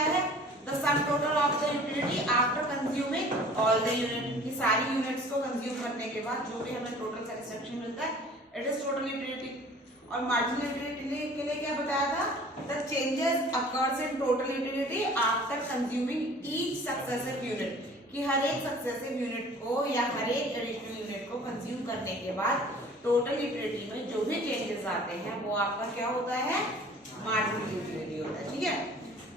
क्या है, the sum total of the utility after consuming all the unit, की सारी यूनिट्स को कंज्यूम करने के बाद जो भी हमें टोटल सेटिस्फेक्शन मिलता है, इट इज टोटल यूटिलिटी। और मार्जिनल यूटिलिटी के लिए क्या बताया था, the changes occurs in total utility after consuming each successive unit, कि हर एक सक्सेसिव यूनिट को या हर एक एडिशनल यूनिट को कंज्यूम करने के बाद टोटल यूटिलिटी में जो भी चेंजेस आते हैं वो आपका क्या होता है, मार्जिनल यूटिलिटी होता है। ठीक है,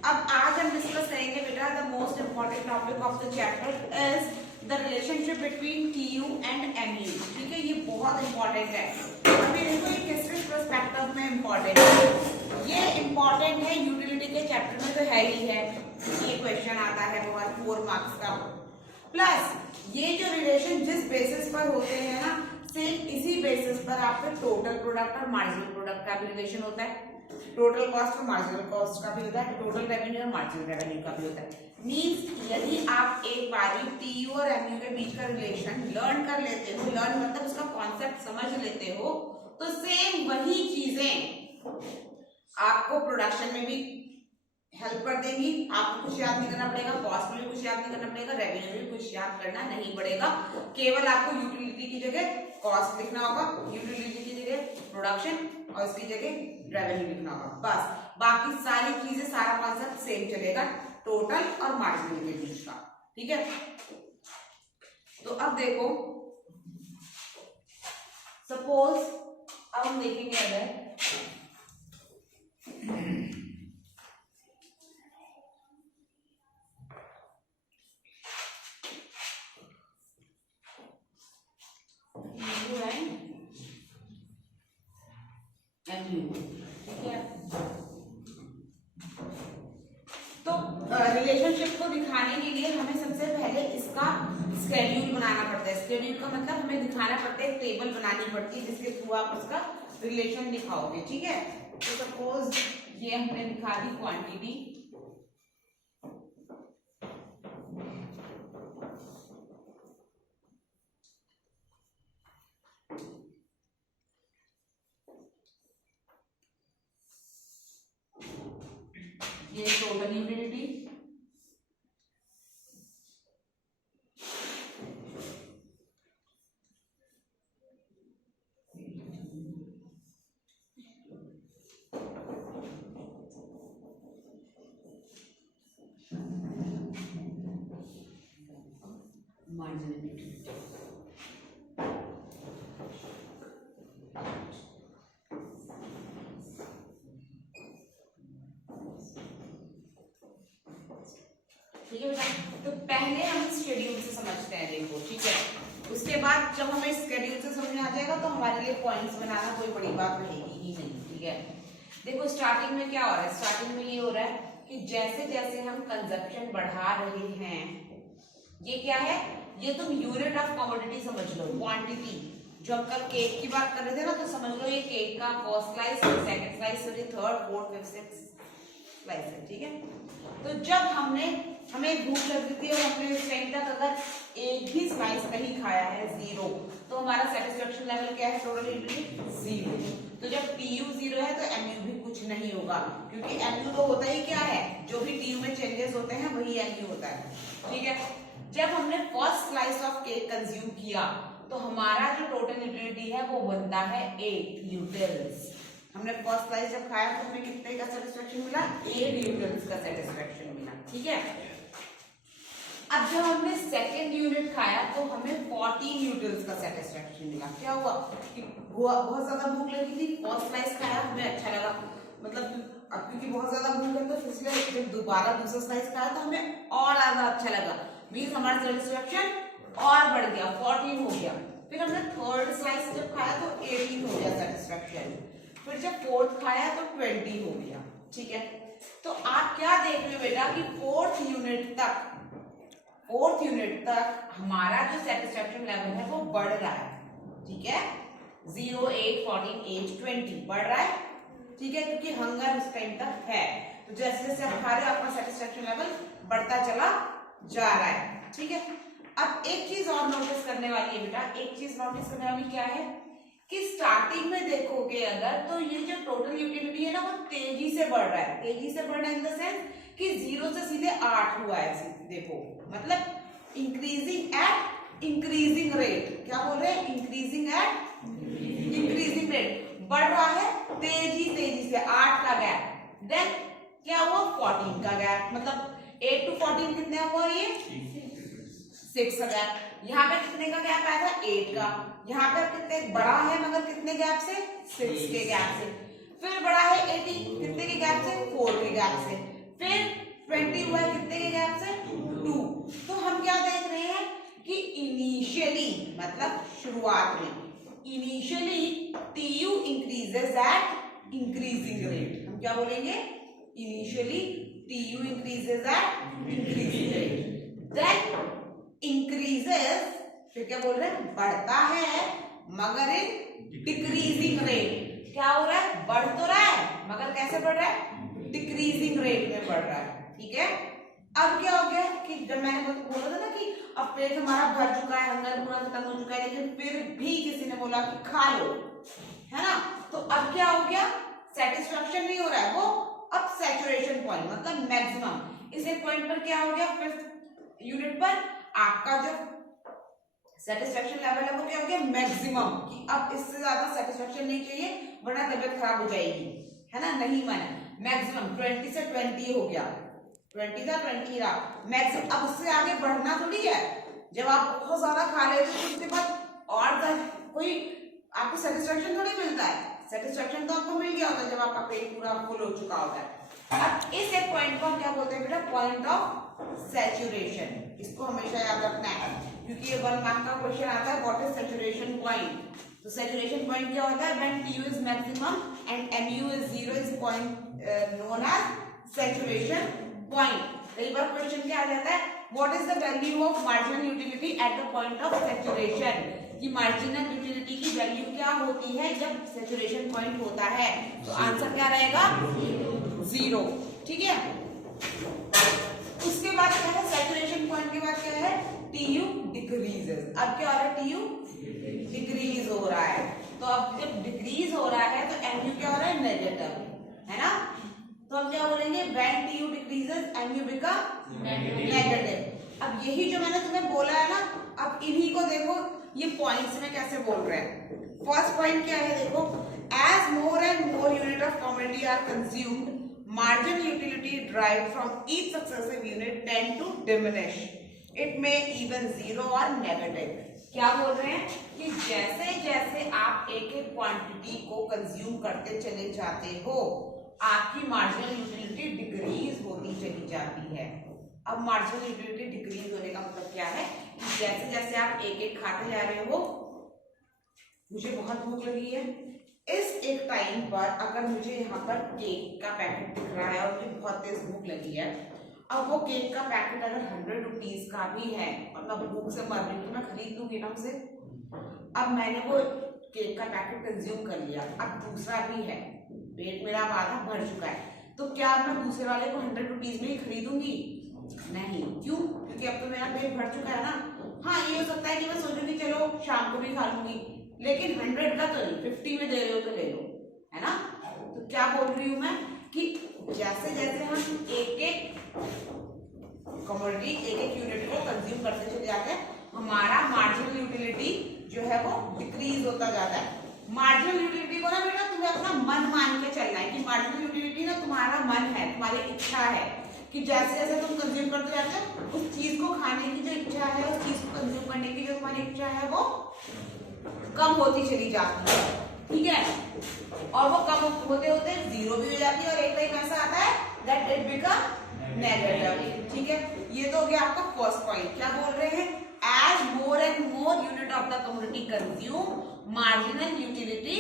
अब आज हम डिस्कस करेंगे बेटा the most important topic of the chapter is the relationship between TU and MU. ठीक है, ये बहुत इंपॉर्टेंट है। अभी देखो ये किस पर्सपेक्टिव में इंपॉर्टेंट है, ये इंपॉर्टेंट है यूटिलिटी के चैप्टर में तो है ही है, ये क्वेश्चन आता है बहुत 4 मार्क्स का। प्लस ये जो रिलेशन जिस बेसिस पर होते हैं ना, सेम इसी बेसिस पर आपके टोटल प्रोडक्ट और मार्जिनल प्रोडक्ट का भी रिलेशन होता है, टोटल कॉस्ट और मार्जिनल कॉस्ट का भी होता है, टोटल रेवेन्यू और मार्जिनल रेवेन्यू का भी होता है। मींस यदि आप एक बारी टीयू और एमयू के बीच का रिलेशन लर्न कर लेते हो, लर्न मतलब उसका कॉन्सेप्ट समझ लेते हो, तो सेम वही चीजें आपको प्रोडक्शन में भी हेल्प कर देंगी। आपको कुछ याद नहीं करना पड़ेगा, कॉस्ट में भी कुछ याद नहीं करना पड़ेगा, रेवेन्यू में भी कुछ याद करना नहीं पड़ेगा, केवल आपको यूटिलिटी की जगह कॉस्ट लिखना होगा, यूटिलिटी की जगह प्रोडक्शन और इसकी जगह रेवेन्यू लिखना होगा, बस। बाकी सारी चीजें, सारा कॉन्सेप्ट सेम चलेगा टोटल और मार्जिनल के बीच का। ठीक है, तो अब देखो सपोज अब हम देखेंगे अगर तो रिलेशनशिप को दिखाने के लिए हमें सबसे पहले इसका स्केड्यूल बनाना पड़ता है। स्केड्यूल का मतलब हमें दिखाना पड़ता है, टेबल बनानी पड़ती है जिसके थ्रू आप उसका रिलेशन दिखाओगे। ठीक है, तो सपोज ये हमने दिखा दी क्वांटिटी, ये टोटल यूटिलिटी, मार्जिनल यूटिलिटी। ठीक है बेटा, तो पहले हम शेड्यूल से समझते हैं देखो। ठीक है, उसके बाद जब हमें स्केड्यूल से समझ में आ जाएगा तो हमारे लिए पॉइंट्स बनाना कोई बड़ी बात रहेगी ही नहीं। ठीक है, देखो स्टार्टिंग में क्या हो रहा है, स्टार्टिंग में ये हो रहा है कि जैसे जैसे हम कंजप्शन बढ़ा रहे हैं, ये क्या है, ये तुम यूनिट ऑफ कमोडिटी समझ लो, क्वांटिटी। जो हम कल केक की बात कर रहे थे ना, तो समझ लो ये केक का first slice, second slice, third, fourth, fifth, sixth slice है। ठीक है, तो जब हमें भूख लगी थी और हमने इस टाइम तक अगर एक भी स्लाइस नहीं खाया है, 0, तो हमारा सेटिस्फेक्शन लेवल क्या है, टोटल यूटिलिटी 0। तो जब टीयू 0 है तो एमयू भी कुछ नहीं होगा, क्योंकि एमयू तो होता ही क्या है, जो भी टीयू में चेंजेस होते हैं वही एमयू होता है। ठीक है, जब हमने first slice of cake consume किया तो हमारा जो टोटल यूटिलिटी है वो बनता है 8 यूटिल्स। हमने फर्स्ट स्लाइस जब खाया तो हमें कितने का सेटिस्फेक्शन मिला, 8 यूनिट्स का सेटिस्फेक्शन मिला। ठीक है, अब जब हमने सेकंड यूनिट खाया तो हमें 14 यूनिट्स का सेटिस्फेक्शन मिला। क्या हुआ कि बहुत ज्यादा भूख लगी थी, फर्स्ट स्लाइस खाया, हमें अच्छा लगा, मतलब अब क्योंकि बहुत ज्यादा भूख है तो इसलिए जब दोबारा दूसरा स्लाइस खाया तो हमें और ज्यादा अच्छा लगा, मींस हमारा सेटिस्फेक्शन और बढ़ गया, 14 हो गया। फिर हमने थर्ड स्लाइस जब खाया तो 18 हो गया सेटिस्फेक्शन, फिर जब फोर्थ खाया तो 20 हो गया। ठीक है, तो आप क्या देख रहे हो बेटा कि फोर्थ यूनिट तक हमारा जो सेटिस्फेक्शन लेवल है वो बढ़ रहा है। ठीक है, 0, 8, 14, 8, 20 बढ़ रहा है। ठीक है, क्योंकि हंगर उस टाइम तक है, तो जैसे जैसे आप खा रहे हो आपका सेटिस्फेक्शन लेवल बढ़ता चला जा रहा है। ठीक है, अब एक चीज और नोटिस करने वाली है बेटा, एक चीज नोटिस करने वाली क्या है कि स्टार्टिंग में देखोगे अगर तो ये जो टोटल यूटिलिटी है ना वो तेजी से बढ़ रहा है, तेजी से बढ़ रहा है इन द सेंस कि 0 0 से सीधे 8 हुआ है, देखो मतलब इंक्रीजिंग एट इंक्रीजिंग रेट। क्या बोल रहे हैं? इंक्रीजिंग एट इंक्रीजिंग रेट, बढ़ रहा है तेजी से 8 का गैप। देन क्या हुआ? 14 का गैप, मतलब 8 to 14 कितने हुआ? ये 6 का गैप। यहाँ पे कितने का गैप आया था? 8 का। यहाँ पे कितने बड़ा है मगर कितने गैप से? 6 के गैप से। फिर बड़ा है 80, कितने के गैप से? 4 के गैप से। फिर 20 हुआ है कितने के गैप से? 2। तो हम क्या देख रहे हैं कि इनिशियली मतलब शुरुआत में, initially TU increases at increasing rate. हम क्या बोलेंगे? Initially TU increases at increasing rate, then increases, फिर क्या बोल रहे हैं? बढ़ता है मगर इन डिक्रीजिंग रेट। क्या हो रहा है? बढ़ तो रहा है मगर कैसे बढ़ रहा है? डिक्रीजिंग रेट में बढ़ रहा है। ठीक है, अब क्या हो गया कि जब मैंने बोला था ना कि अब पेट हमारा भर चुका है, हंगर पूरा खत्म हो चुका है, लेकिन फिर भी किसी ने बोला कि खा लो, है ना, तो अब क्या हो गया? सेटिस्फेक्शन नहीं हो रहा है, वो अब सैचुरेशन पॉइंट मतलब मैक्सिमम। इस एक पॉइंट पर क्या हो गया? 5th यूनिट पर आपका जो सेटिस्फेक्शन लेवल है वो क्या हो गया? मैक्सिमम, कि अब इससे ज्यादा सेटिस्फेक्शन नहीं चाहिए वरना तबियत खराब हो जाएगी, है ना, नहीं माने। मैक्सिमम 20 से 20 हो गया, 20 था 20 रहा मैक्सिमम। अब उससे आगे बढ़ना थोड़ी है। जब आप बहुत ज्यादा खा लेते हो तो उसके बाद और कोई आपको सेटिस्फेक्शन थोड़ी मिलता है। सेटिस्फेक्शन तो आपको मिल गया होता है जब आपका पेट पूरा फुल हो चुका होता है। अब इस एक पॉइंट को हम क्या बोलते हैं बेटा? Point of saturation. इसको हमेशा याद रखना है क्योंकि ये 1 मार्क का क्वेश्चन आता है, व्हाट इज सैचुरेशन पॉइंट। तो सैचुरेशन पॉइंट क्या होता है? When TU is maximum and MU is 0 is point known as saturation point. कई बार क्वेश्चन क्या आ जाता है? What is the value of marginal utility at the point of saturation, कि मार्जिनल यूटिलिटी की वैल्यू क्या होती है जब सैचुरेशन पॉइंट होता है। तो आंसर क्या रहेगा? 0। ठीक है, उसके बाद क्या है? सैचुरेशन पॉइंट के बाद क्या है? TU decreases. अब क्या हो रहा है? TU डिक्रीज हो रहा है। तो अब जब डिक्रीज हो रहा है तो MU क्या हो रहा है? नेगेटिव, है ना। तो हम क्या बोलेंगे? When TU decreases MU become negative. अब यही जो मैंने तुम्हें बोला है ना, अब इन्हीं को देखो ये पॉइंट्स में कैसे बोल रहे हैं। फर्स्ट पॉइंट क्या है? देखो, as more and more unit of commodity are consumed, marginal utility derived from each successive unit tend to diminish. It may even zero or negative. क्या बोल रहे हैं कि जैसे जैसे आप एक एक क्वांटिटी को कंज्यूम करते चले जाते हो, आपकी मार्जिनल यूटिलिटी डिक्रीज होती चली जाती है। अब मार्जिनल यूटिलिटी डिक्रीज होने का मतलब क्या है? कि जैसे जैसे आप एक एक खाते जा रहे हो, मुझे बहुत भूख लगी है, इस एक टाइम पर अगर मुझे यहाँ पर केक का पैकेट दिख रहा है और मुझे बहुत तेज भूख लगी है, अब वो केक का पैकेट अगर 100 रुपीज का भी है और मैं भूख से मर रही हूँ तो मैं खरीद लूंगी ना उसे। अब मैंने वो केक का पैकेट कंज्यूम कर लिया, अब दूसरा भी है, पेट मेरा आधा भर चुका है, तो क्या मैं दूसरे वाले को 100 रुपीज में ही खरीदूंगी? नहीं। क्यों? क्योंकि अब तो मेरा पेट भर चुका है ना। हाँ, ये हो सकता है कि मैं सोचूंगी चलो शाम को भी खा लूंगी, लेकिन 100 का तो नहीं, 50 में दे रहे हो तो ले लो, है ना। तो क्या बोल रही हूं मैं कि जैसे जैसे हम एक एक कमोडिटी, एक एक यूनिट को कंज्यूम करते चले जाते हैं, हमारा मार्जिनल यूटिलिटी जो है वो डिक्रीज होता जाता है। मार्जिनल यूटिलिटी को ना बेटा तुम्हें अपना मन मान के चलना है कि मार्जिनल यूटिलिटी ना तुम्हारा मन है, तुम्हारी इच्छा है कि जैसे जैसे तुम कंज्यूम करते जाते हो उस चीज को खाने की जो इच्छा है, उस चीज को कंज्यूम करने की जो तुम्हारी इच्छा है वो कम होती चली जाती है। ठीक है, और वो कम होते होते 0 भी हो जाती है और एक टाइम ऐसा आता है दैट इट बिकम नेगेटिव। ठीक है, ये तो हो गया आपका फर्स्ट पॉइंट। क्या बोल रहे हैं? As more and more unit of the commodity consume, marginal utility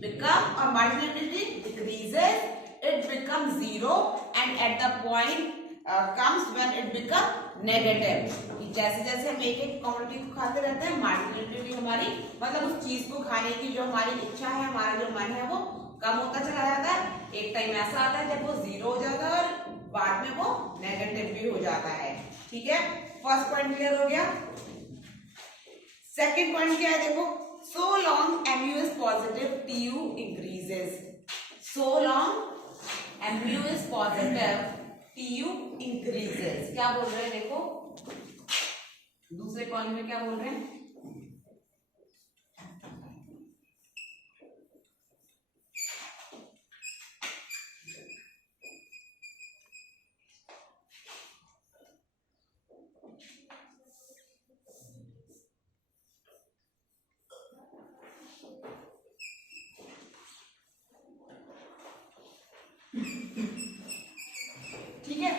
become, और marginal utility decreases, it become 0 and at the point comes when it become negative। जैसे जैसे हम एक एक कमोडिटी को खाते रहते हैं, मार्जिनल यूटिलिटी हमारी मतलब उस चीज को खाने की जो हमारी इच्छा है, हमारा जो मन है वो कम होता चला जाता है। एक टाइम ऐसा आता है जब वो 0 हो जाता है और बाद में वो नेगेटिव भी हो जाता है। ठीक है, फर्स्ट पॉइंट क्लियर हो गया। सेकेंड पॉइंट क्या है? देखो, so long MU is positive, TU increases. So long MU is positive, TU increases. क्या बोल रहे हैं देखो, दूसरे कॉलम में क्या बोल रहे हैं, ठीक है,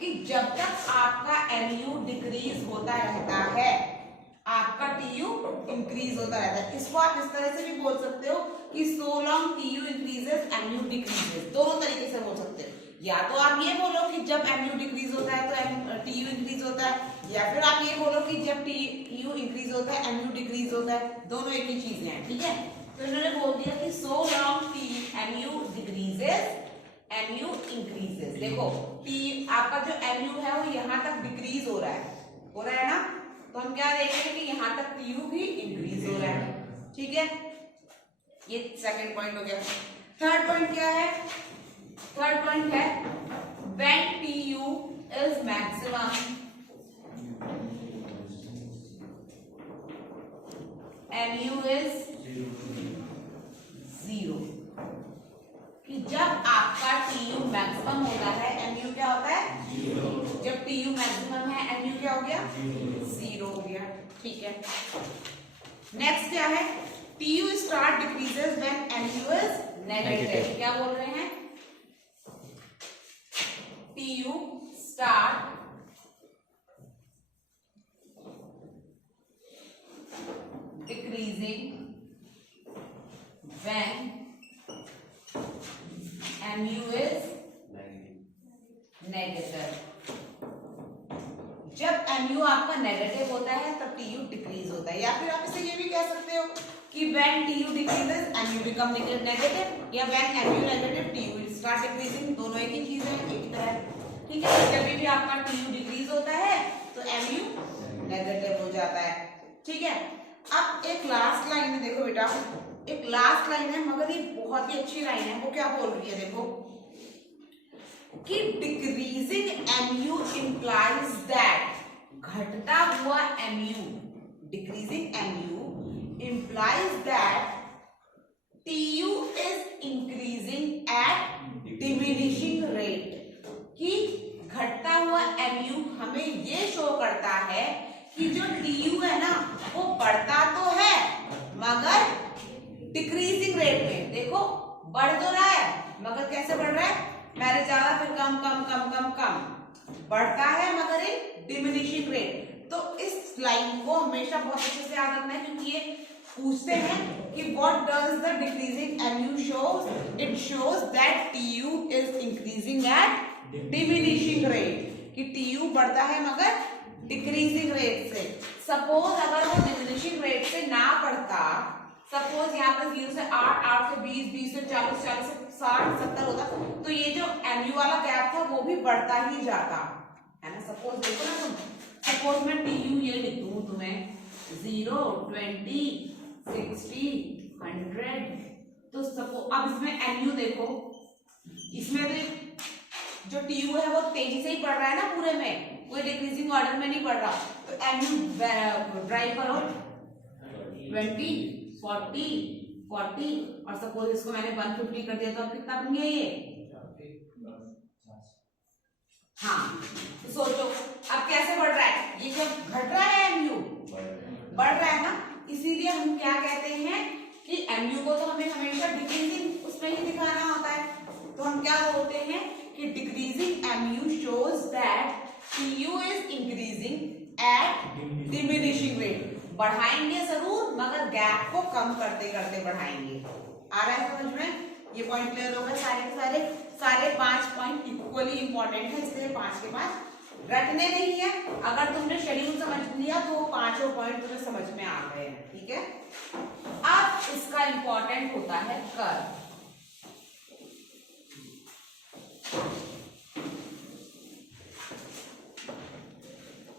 कि जब तक आपका एमयू डिक्रीज होता रहता है आपका टीयू इंक्रीज होता रहता है। इसको आप इस तरह से भी बोल सकते हो कि so long TU increases MU decreases, दोनों तरीके से बोल सकते हो। या तो आप ये बोलो कि जब एमयू डिक्रीज होता है तो टीयू इंक्रीज होता है, या फिर आप ये बोलो कि जब टीयू इंक्रीज होता है एमयू डिक्रीज होता है, दोनों एक ही चीजें हैं। ठीक है, तो इन्होंने बोल दिया कि so long MU decreases MU increases. देखो टी आपका जो एमयू है वो यहाँ तक डिक्रीज हो रहा है ना, तो हम क्या देखेंगे कि यहाँ तक टीयू भी इंक्रीज हो रहा है। ठीक है, ये सेकंड पॉइंट हो गया। थर्ड पॉइंट क्या है, थर्ड पॉइंट है when TU is maximum MU is 0, कि जब आपका टीयू मैक्सिमम होता है एमयू क्या होता है, जब टीयू मैक्सिमम है एमयू क्या हो गया, 0 हो गया। ठीक है, नेक्स्ट क्या है, TU start decreases when MU is negative. क्या बोल रहे हैं, TU start decreasing when mu is negative. जब mu आपका नेगेटिव होता है तब tu डिक्रीज होता है। या फिर आप इसे ये भी कह सकते हो कि when tu decreases mu become negative, या when mu negative tu start decreasing, दोनों एक ही चीज है, एक ही तरह। ठीक है, जब भी आपका tu डिक्रीज होता है तो mu नेगेटिव हो जाता है। ठीक है, अब एक लास्ट लाइन है, देखो बेटा एक लास्ट लाइन है मगर ये बहुत ही अच्छी लाइन है। वो क्या बोल रही है देखो, कि डिक्रीजिंग एमयू इंप्लाइज दैट, घटता हुआ MU, decreasing MU implies that TU is increasing at diminishing rate, कि घटता हुआ एमयू हमें ये शो करता है कि जो टीयू है ना वो बढ़ता तो है मगर डिक्रीजिंग रेट में। देखो बढ़ तो रहा है मगर कैसे बढ़ रहा है, पहले ज्यादा फिर कम कम कम कम कम बढ़ता है मगर इन डिमिनिशिंग रेट। तो इस लाइन को हमेशा बहुत अच्छे से याद रखना है क्योंकि ये पूछते हैं कि what does the decreasing MU shows, it shows that TU is increasing at diminishing rate, कि टीयू बढ़ता है मगर डिक्रीजिंग रेट से। सपोज अगर वो डिमिनिशिंग रेट से ना बढ़ता, सपोज यहाँ पर 0 से 8, 8 से 20, 20 से 40, 40 से 60, 70 होता, तो ये जो एमयू वाला गैप था वो भी बढ़ता ही जाता है ना। सपोज देखो ना तुम, सपोज मैं टीयू ये लिख दूं तुम्हें 0, 20, 60, 100, तो सपोज अब इसमें एमयू देखो, इसमें तो जो टीयू है वो तेजी से ही बढ़ रहा है ना, पूरे में कोई डिक्रीजिंग ऑर्डर में नहीं बढ़ रहा। तो एमयू ड्राइव करो 20, 40, 40 और सपोज इसको मैंने 150 कर दिया तो अब कितना बन गया ये, हाँ तो सोचो अब कैसे बढ़ रहा है, ये जब घट रहा है एमयू बढ़ रहा है ना, इसीलिए हम क्या कहते हैं कि एमयू को तो हमें हमेशा डिक्रीजिंग उसमें ही दिखाना होता है। तो हम क्या बोलते हैं कि decreasing MU shows that TU is increasing at diminishing rate. बढ़ाएंगे जरूर मगर गैप को कम करते करते बढ़ाएंगे। आ रहा है समझ में, ये पॉइंट क्लियर हो गए। सारे 5 पॉइंट इक्वली इंपॉर्टेंट है, इसलिए 5 के 5 रटने नहीं है। अगर तुमने शेड्यूल समझ लिया तो 5 पॉइंट तुम्हें समझ में आ गए हैं। ठीक है, अब इसका इंपॉर्टेंट होता है कर्व।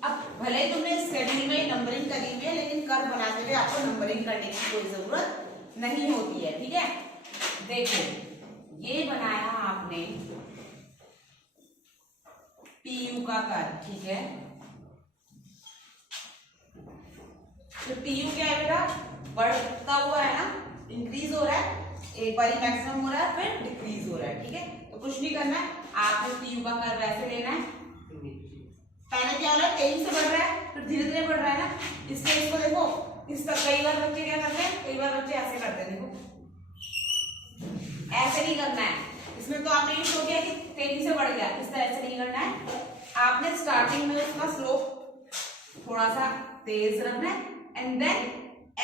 अब भले ही तुमने शेड्यूल में नंबरिंग करी हुई है लेकिन कर्व बनाते हुए आपको नंबरिंग करने की कोई जरूरत नहीं होती है। ठीक है, देखो ये बनाया आपने टीयू का कर्व, ठीक है। तो टीयू क्या है बेटा, बढ़ता हुआ है ना, इंक्रीज हो रहा है, एक बार मैक्सिमम हो रहा है फिर डिक्रीज हो रहा है, ठीक है। तो कुछ नहीं करना है, आपने टीयू का कर्व ऐसे लेना है, पहले क्या हो रहा है, तेजी से बढ़ रहा है फिर धीरे धीरे बढ़ रहा है ना, इससे इसको देखो, इस तक कई बार बच्चे क्या करते हैं, कई बार बच्चे ऐसे करते हैं, देखो ऐसे नहीं करना है, इसमें तो आपने ये शो किया कि तेजी से बढ़ गया, इस तरह से नहीं करना है, आपने स्टार्टिंग में उसका स्लोप थोड़ा सा तेज रखना है एंड देन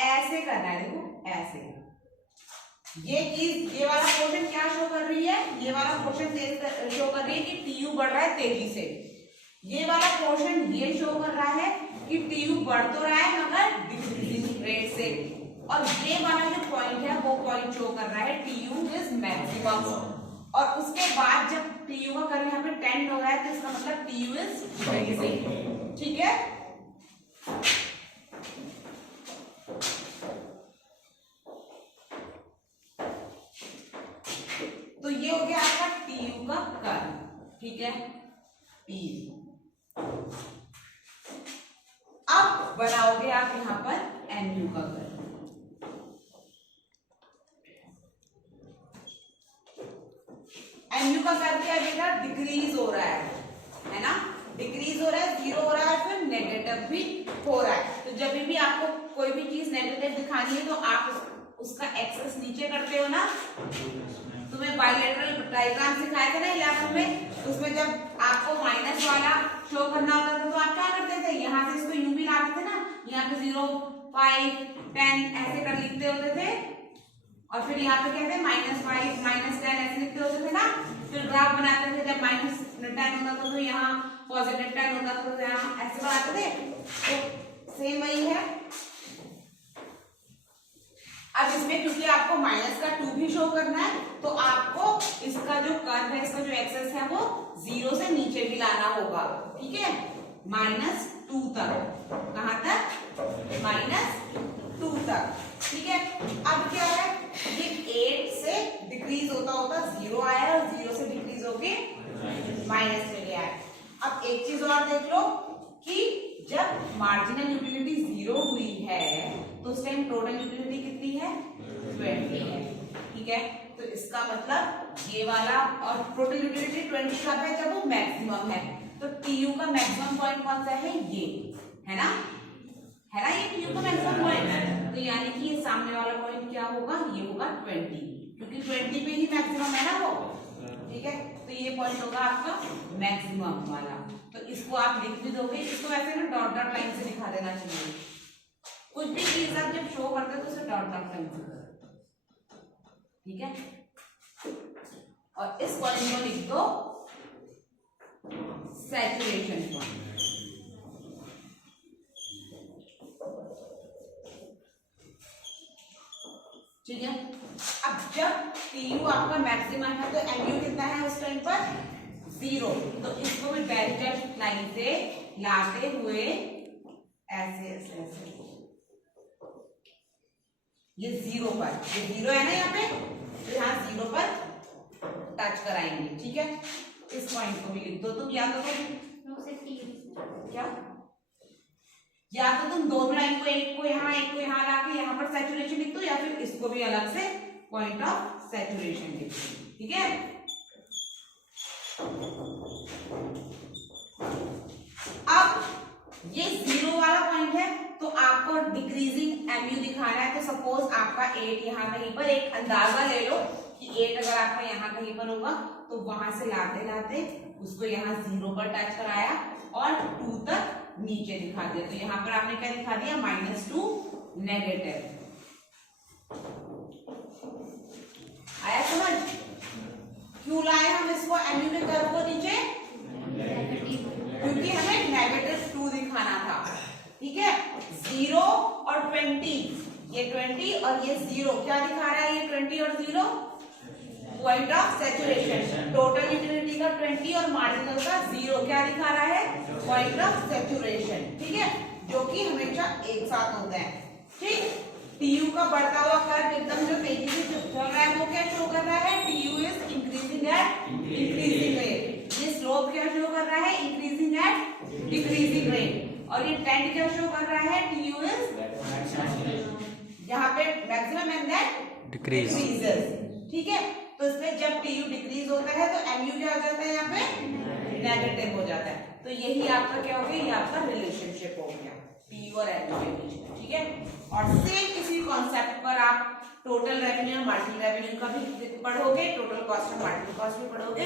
ऐसे करना है, देखो ऐसे। ये चीज, ये वाला पोर्शन क्या शो कर रही है, ये वाला पोर्शन शो कर रही है कि टीयू बढ़ रहा है तेजी से, ये वाला पोर्शन ये शो कर रहा है कि टीयू बढ़ तो रहा है मगर डिक्रीजिंग रेट से, और ये वाला जो पॉइंट है वो पॉइंट शो कर रहा है टीयू इज मैक्सिमम, और उसके बाद जब टीयू का कर्व यहाँ पे टेंड हो रहा है तो इसका मतलब टीयू इज डिक्रीजिंग, ठीक है। तो ये हो गया आपका टीयू का कर्व, ठीक है, टीयू। अब बनाओगे आप यहां पर एमयू का कर्व, एमयू का कर्व क्या बेटा, डिक्रीज हो रहा है ना, डिक्रीज हो रहा है, जीरो हो रहा है फिर नेगेटिव भी हो रहा है। तो जब भी आपको कोई भी चीज नेगेटिव दिखानी है तो आप उसका एक्सेस नीचे करते हो ना, तुम्हें बाइलेटरल डायग्राम सिखाया था ना 11 में, उसमें जब आपको माइनस वाला शो करना होता था तो आप क्या करते थे, यहाँ से इसको यूं भी लाते थे ना, यहाँ पे 0, 5, 10 ऐसे कर लिखते होते थे, और फिर यहाँ पे कहते हैं -5, -10 ऐसे लिखते होते थे ना, फिर ग्राफ बनाते थे, जब -10 होता था तो यहाँ +10 होता था तो यहाँ ऐसे बनाते थे, तो सेम वही है। अब इसमें क्योंकि आपको माइनस का 2 भी शो करना है तो आपको इसका जो कर्व है, इसका जो एक्सेस है वो 0 से नीचे भी लाना होगा, ठीक है, -2 तक, कहां तक, -2 तक, ठीक है। अब क्या है, ये 8 से डिक्रीज होता होता 0 आया और 0 से डिक्रीज होके माइनस में गया है। अब एक चीज और देख लो कि जब मार्जिनल यूटिलिटी 0 हुई है तो उस टाइम टोटल यूटिलिटी कितनी है, 20 है, ठीक है। तो इसका मतलब ये वाला, और टोटल यूटिलिटी 20 कब है, जब वो मैक्सिमम है, तो टीयू का मैक्सिमम पॉइंट कौन सा है, ये है ना, ये टीयू का मैक्सिमम पॉइंट है, तो यानी कि ये सामने वाला पॉइंट क्या होगा, ये होगा 20, क्योंकि 20 पे ही मैक्सिमम है ना वो, ठीक है। तो ये पॉइंट होगा आपका मैक्सिमम वाला, तो इसको आप लिख भी दोगे, इसको वैसे ना डॉट डॉट लाइन से दिखा देना चाहिए, कुछ भी चीज आप जब शो करते हो तो उसे डॉट डॉट लाइन से करो, ठीक है। और इस पॉइंट को लिख दो सैचुरेशन पॉइंट, ठीक है। अब जब टीयू आपका मैक्सिमम है तो एमयू कितना है उस टाइम पर, 0, तो इसको भी डैश लाइन से लाते हुए ऐसे ऐसे ऐसे, ये 0 पर, ये 0 है ना यहाँ पे, तो यहाँ 0 पर टच कराएंगे, ठीक है। इस पॉइंट को भी लिख दो तुम, या तो क्या, या तो तुम दोनों लाइन को, एक को यहाँ लाके यहाँ पर सैचुरेशन लिख दो, या फिर इसको भी अलग से पॉइंट ऑफ सैचुरेशन लिख दो, ठीक है। अब ये 0 वाला पॉइंट है तो आपको डिक्रीजिंग एमयू दिखाना है, तो सपोज आपका 8 यहाँ कहीं पर, एक अंदाजा ले लो कि 8 अगर आपका यहाँ कहीं पर होगा तो वहां से लाते लाते उसको यहाँ 0 पर टच कराया और 2 तक नीचे दिखा दिया, तो यहाँ पर आपने क्या दिखा दिया, -2 नेगेटिव, आया समझ, क्यों लाए हम इसको एमयू के कर्व को नीचे, क्योंकि हमें -2 दिखाना था, ठीक है। 0 और 20, ये 20 और ये 0 क्या दिखा रहा है, ये 20 और 0 point of saturation, total utility का 20 और मार्जिनल का 0 क्या दिखा रहा है, पॉइंट ऑफ सैचुरेशन, ठीक है, जो कि हमेशा एक साथ होता है, ठीक। टीयू का बढ़ता हुआ कर्व एकदम जो तेजी से चल रहा है वो क्या शो कर रहा है, TU is increasing at increasing rate, ये स्लोप क्या शो कर रहा है, डिक्रीजिंग रेट, और ये ट्रेंड क्या शो कर रहा है, TU इज यहाँ पे मैक्सिमम एंड देन डिक्रीजेस, ठीक है। तो इसमें जब TU डिक्रीज होता है तो MU क्या हो जाता है, यहाँ पे नेगेटिव हो जाता है। तो यही आपका क्या हो गया, ये आपका रिलेशनशिप हो गया TU और MU के बीच में, ठीक है। और सेम इसी कॉन्सेप्ट पर आप टोटल रेवेन्यू और मार्जिनल रेवेन्यू का भी पढ़ोगे, टोटल कॉस्ट और मार्जिनल कॉस्ट भी पढ़ोगे,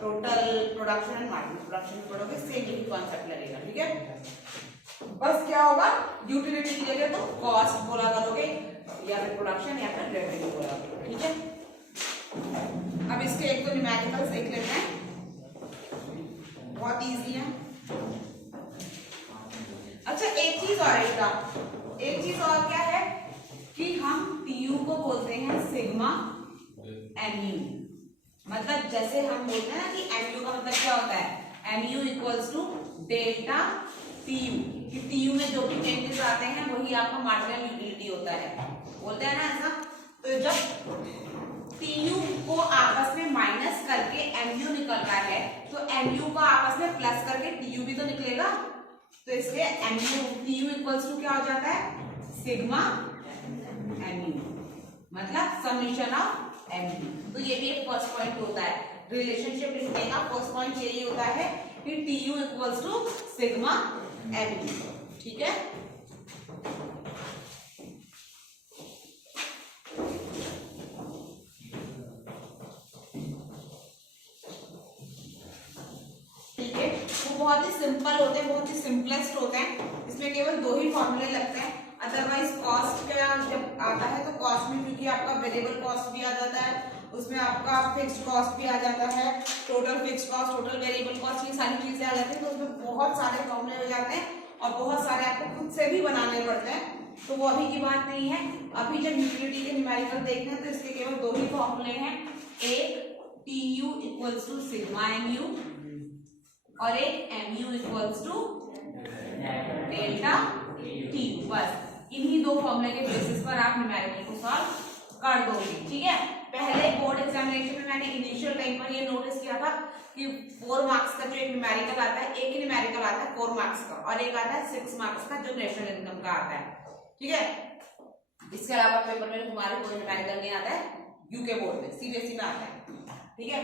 total production and marginal production भी पढ़ोगे, सेम यही कॉन्सेप्ट लगेगा, ठीक है। बस क्या होगा, यूटिलिटी की जगह तो कॉस्ट बोला करोगे या फिर प्रोडक्शन या फिर रेवेन्यू बोला करोगे, ठीक है। अब इसके एक तो न्यूमेरिकल्स देख लेते हैं, बहुत इजी है। अच्छा एक चीज और क्या है कि हम TU को बोलते हैं सिग्मा MU, मतलब जैसे हम बोलते हैं ना कि MU का मतलब क्या होता है, MU equals to delta TU, कि TU में जो भी चेंजेस आते हैं वही आपका मार्जिनल यूटिलिटी होता है, बोलते हैं ना ऐसा। तो जब TU को आपस में माइनस करके MU निकल रहा है तो MU को आपस में प्लस करके TU भी तो निकलेगा, तो इसलिए TU इक्वल्स टू क्या हो जाता है, सिग्मा MU, मतलब समेशन ऑफ MU। तो ये भी एक फर्स्ट पॉइंट होता है, रिलेशनशिप लिखने का फर्स्ट पॉइंट यही होता है कि TU equals to sigma MU, ठीक है। ठीक है, वो बहुत ही सिंपल होते हैं, बहुत ही सिंपलेस्ट होते हैं, इसमें केवल दो ही फॉर्मूले लगते हैं। अदरवाइज कॉस्ट का जब आता है तो कॉस्ट में क्योंकि आपका वेरिएबल कॉस्ट भी आ जाता है, उसमें आपका फिक्स्ड कॉस्ट भी आ जाता है, total fixed cost, total variable cost, ये सारी चीजें आ जाती है, तो उसमें बहुत सारे फॉर्मूले हो जाते हैं और बहुत सारे आपको खुद से भी बनाने पड़ते हैं, तो वो अभी की बात नहीं है। अभी जब यूटिलिटी के न्यूमेरिकल देखना है तो इसके केवल दो ही फॉर्मूले हैं, एक TU equals to sigma MU और एक MU equals to delta TU, बस इन्हीं दो फॉर्मूले के बेसिस पर आप न्यूमेरिकल को सॉल्व कर दोगे, ठीक है। पहले बोर्ड एग्जामिनेशन में मैंने इनिशियल टाइम पर ये नोटिस किया था कि 4 मार्क्स का जो एक न्यूमेरिकल आता है, एक ही न्यूमेरिकल आता है 4 मार्क्स का और एक आता है 6 मार्क्स का जो नेशनल इनकम का आता है, ठीक है। इसके अलावा पेपर में तुम्हारे कोई न्यूमेरिकल नहीं आता है, यूके बोर्ड में CBSE में आता है, ठीक है।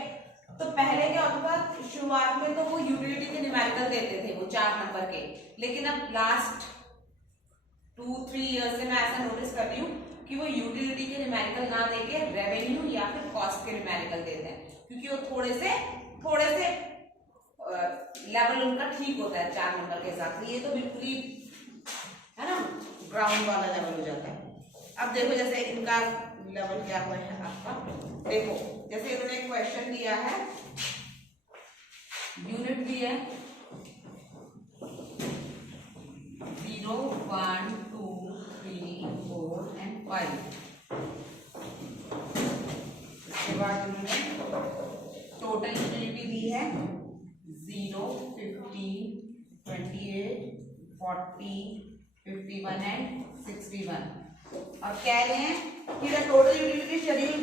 तो पहले क्या होता था, शुरुआत में तो वो यूटिलिटी के न्यूमेरिकल देते थे वो 4 नंबर के, लेकिन अब लास्ट 2-3 ईयर्स से मैं ऐसा नोटिस कर रही हूँ कि वो यूटिलिटी के न्यूमेरिकल ना देके रेवेन्यू या फिर कॉस्ट के न्यूमेरिकल देते हैं, क्योंकि वो थोड़े से लेवल उनका ठीक होता है 4 नंबर के हिसाब से, ये तो बिल्कुल ही है ना ग्राउंड वाला लेवल हो जाता है। अब देखो जैसे इनका लेवल क्या हुआ है आपका, देखो जैसे इन्होंने क्वेश्चन दिया है, यूनिट दी है 0, 1, 2, 3, 4 and 5। इसके बाद इन्होंने टोटल यूटिलिटी दी है 0, 50, 28, 40, 51 and 61, और कह रहे हैं कि the total utility schedule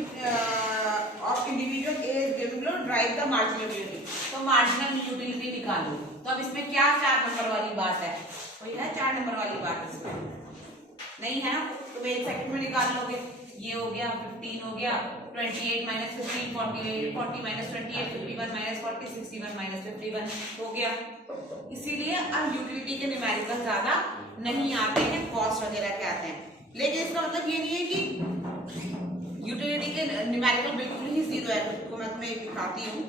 of individual is given below, drive the marginal utility, तो मार्जिनल यूटिलिटी निकालो। तो अब इसमें क्या 4 नंबर वाली बात है, कोई है 4 नंबर वाली बात इसमें नहीं है ना, तो एक सेकंड में निकाल लोगे, ये हो गया 15 हो गया, 28 माइनस 15, 48, 40 माइनस 28, 51 माइनस 40, 61 माइनस 51 हो गया। इसीलिए अब यूटिलिटी के न्यूमेरिकल ज्यादा नहीं आते हैं, कॉस्ट वगैरह के आते हैं, लेकिन इसका मतलब ये नहीं है कि यूटिलिटी के न्यूमेरिकल बिल्कुल ही 0 है। तो मैं तुम्हें दिखाती हूँ,